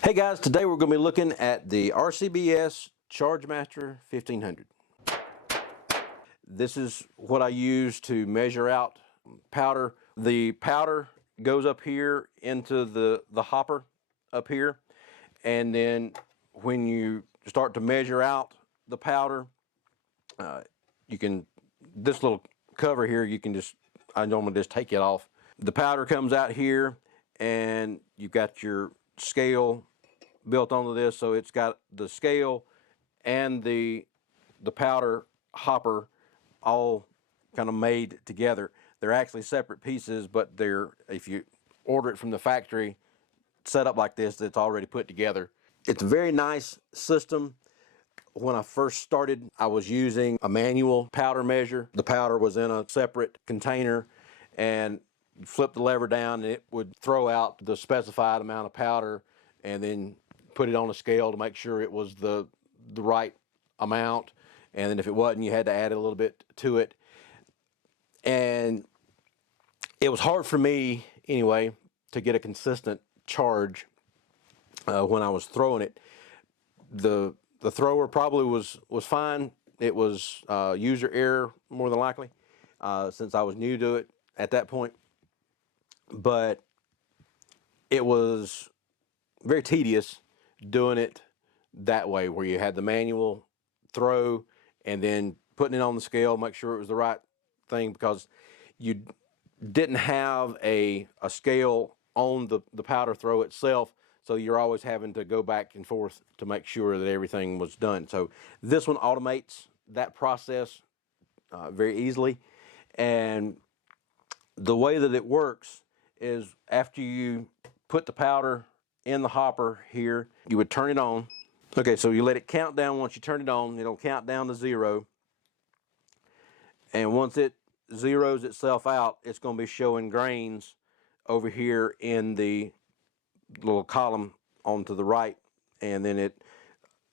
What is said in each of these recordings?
Hey guys, today we're going to be looking at the RCBS Chargemaster 1500. This is what I use to measure out powder. The powder goes up here into the hopper up here, and then when you start to measure out the powder, you can, this little cover here, you can just, I normally just take it off. The powder comes out here, and you've got your scale built onto this, so it's got the scale and the powder hopper all kind of made together. They're actually separate pieces, but they're, if you order it from the factory set up like this, it's already put together. It's a very nice system. When I first started, I was using a manual powder measure. The powder was in a separate container, and you flip the lever down and it would throw out the specified amount of powder, and then put it on a scale to make sure it was the right amount. And then if it wasn't, you had to add a little bit to it. And it was hard for me anyway to get a consistent charge when I was throwing it. The thrower probably was fine. It was user error more than likely, since I was new to it at that point. But it was very tedious doing it that way, where you had the manual throw and then putting it on the scale, make sure it was the right thing, because you didn't have a scale on the powder throw itself, so you're always having to go back and forth to make sure that everything was done. So this one automates that process very easily. And the way that it works is, after you put the powder in the hopper here, you would turn it on. Okay, so you let it count down. Once you turn it on, it'll count down to 0. And once it zeroes itself out, it's going to be showing grains over here in the little column on to the right. And then it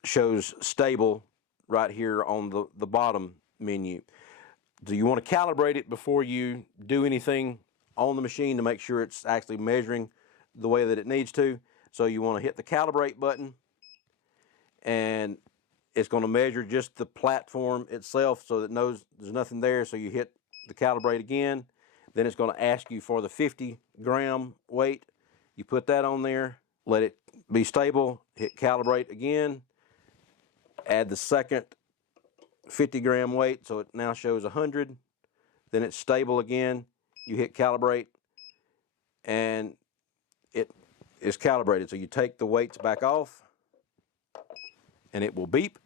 shows stable right here on the bottom menu. Do you want to calibrate it before you do anything on the machine to make sure it's actually measuring the way that it needs to? So you want to hit the calibrate button, and it's going to measure just the platform itself so that it knows there's nothing there. So you hit the calibrate again. Then it's going to ask you for the 50-gram weight. You put that on there, let it be stable, hit calibrate again, add the second 50-gram weight, so it now shows 100. Then it's stable again. You hit calibrate, and it is calibrated. So you take the weights back off, and it will beep.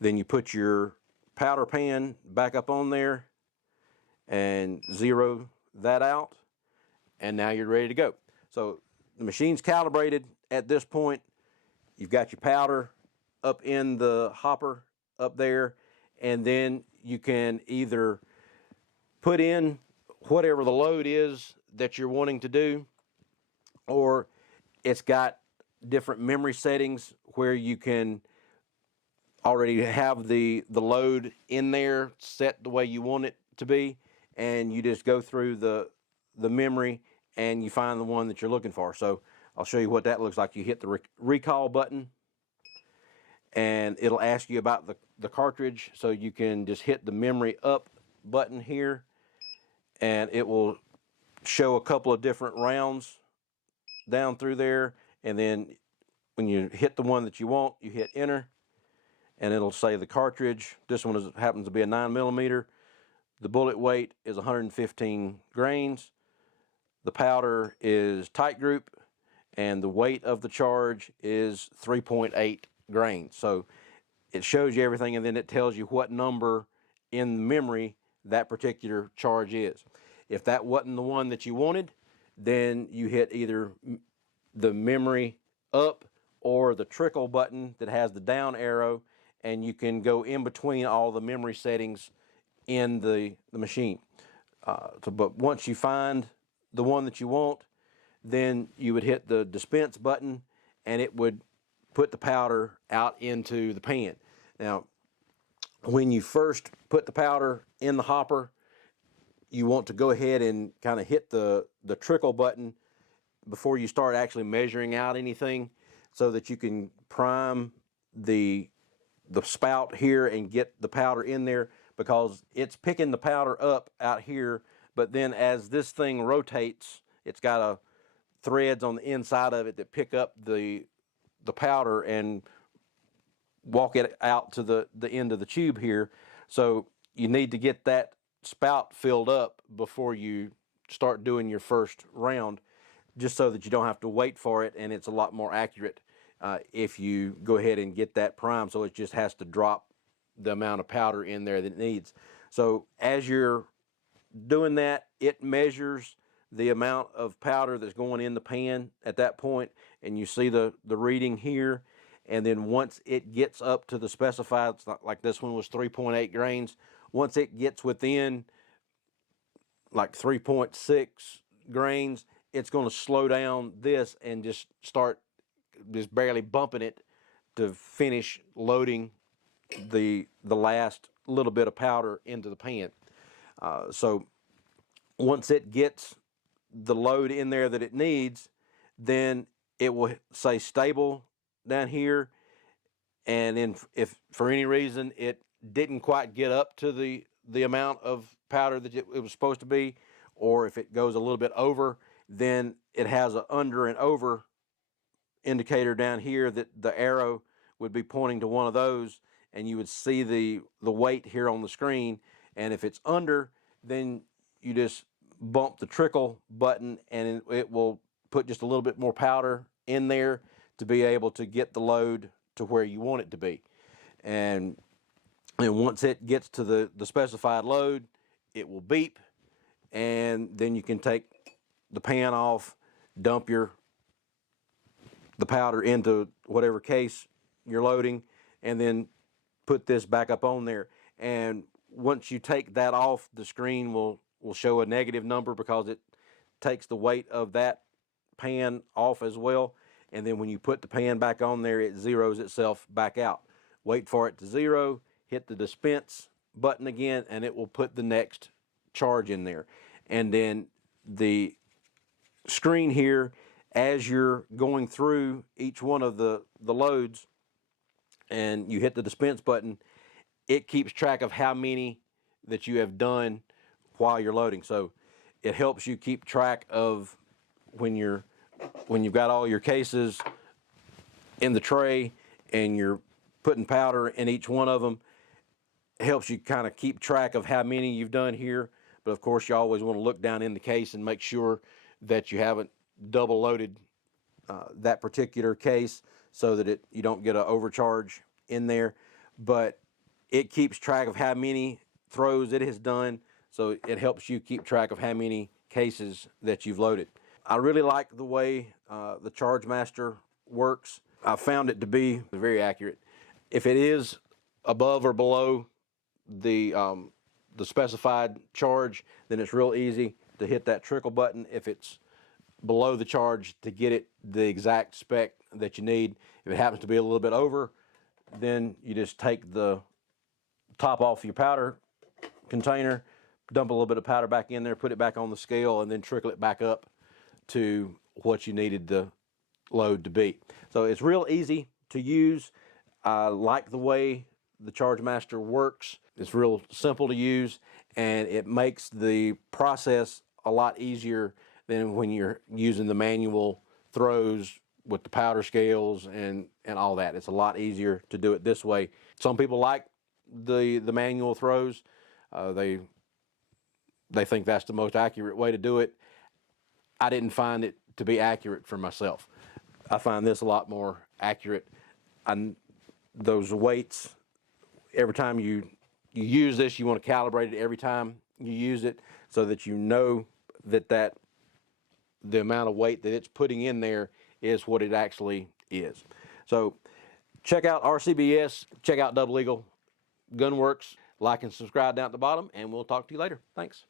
Then you put your powder pan back up on there and zero that out, and now you're ready to go. So the machine's calibrated at this point. You've got your powder up in the hopper up there, and then you can either put in whatever the load is that you're wanting to do, or it's got different memory settings where you can already have the load in there set the way you want it to be, and you just go through the memory and you find the one that you're looking for. So I'll show you what that looks like. You hit the recall button, and it'll ask you about the cartridge, so you can just hit the memory up button here, and it will show a couple of different rounds down through there. And then when you hit the one that you want, you hit enter, and it'll say the cartridge. This one happens to be a 9mm. The bullet weight is 115 grains. The powder is tight group, and the weight of the charge is 3.8 grains. So it shows you everything, and then it tells you what number in memory that particular charge is. If that wasn't the one that you wanted, then you hit either the memory up or the trickle button that has the down arrow, and you can go in between all the memory settings in the machine. But once you find the one that you want, then you would hit the dispense button, and it would put the powder out into the pan. Now, when you first put the powder in the hopper, you want to go ahead and kind of hit the trickle button before you start actually measuring out anything, so that you can prime the spout here and get the powder in there, because it's picking the powder up out here, but then as this thing rotates, it's got threads on the inside of it that pick up the powder and walk it out to the end of the tube here. So you need to get that spout filled up before you start doing your first round, just so that you don't have to wait for it, and it's a lot more accurate if you go ahead and get that primed, so it just has to drop the amount of powder in there that it needs. So as you're doing that, it measures the amount of powder that's going in the pan at that point, and you see the reading here. And then once it gets up to the specified, it's not like this one was 3.8 grains. Once it gets within like 3.6 grains, it's going to slow down this and just start just barely bumping it to finish loading the last little bit of powder into the pan. So once it gets the load in there that it needs, then it will say stable down here. And then if for any reason it didn't quite get up to the amount of powder that it was supposed to be, or if it goes a little bit over, then it has an under and over indicator down here that the arrow would be pointing to one of those, and you would see the weight here on the screen. And if it's under, then you just bump the trickle button, and it will put just a little bit more powder in there to be able to get the load to where you want it to be. And once it gets to the specified load, it will beep, and then you can take the pan off, dump the powder into whatever case you're loading, and then put this back up on there. And once you take that off, the screen will show a negative number, because it takes the weight of that pan off as well. And then when you put the pan back on there, it zeroes itself back out. Wait for it to zero, hit the dispense button again, and it will put the next charge in there. And then the screen here, as you're going through each one of the loads and you hit the dispense button, it keeps track of how many that you have done while you're loading. So it helps you keep track of when you've got all your cases in the tray and you're putting powder in each one of them. It helps you kind of keep track of how many you've done here. But of course, you always want to look down in the case and make sure that you haven't double loaded that particular case, so that you don't get an overcharge in there. But it keeps track of how many throws it has done, so it helps you keep track of how many cases that you've loaded. I really like the way the Chargemaster works. I found it to be very accurate. If it is above or below the specified charge, then it's real easy to hit that trickle button. If it's below the charge, to get it the exact spec that you need. If it happens to be a little bit over, then you just take the top off your powder container, dump a little bit of powder back in there, put it back on the scale, and then trickle it back up to what you needed the load to be. So it's real easy to use. I like the way the Chargemaster works. It's real simple to use, and it makes the process a lot easier than when you're using the manual throws with the powder scales and all that. It's a lot easier to do it this way. Some people like the manual throws. They think that's the most accurate way to do it. I didn't find it to be accurate for myself. I find this a lot more accurate. Those weights, every time you use this, you want to calibrate it every time you use it, so that you know that the amount of weight that it's putting in there is what it actually is. So check out RCBS, check out Double Eagle Gunworks, like and subscribe down at the bottom, and we'll talk to you later. Thanks.